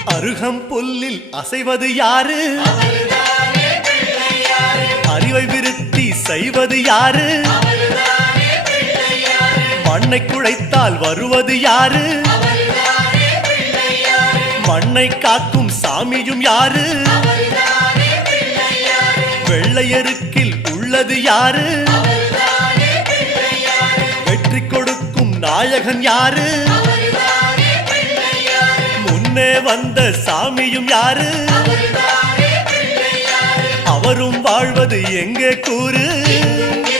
அருகம் புல்லில் அசைவது யாரு? அறிவை விருத்தி செய்வது யாரு? மண்ணை குழைத்தால் வருவது யாரு? மண்ணை காக்கும் சாமியும் யாரு? வெள்ளையருக்கில் உள்ளது யாரு? வெற்றி கொடுக்கும் நாயகன் யாரு? முன்னே வந்த சாமியும் யாரு? அவரும் வாழ்வது எங்கே கூறு?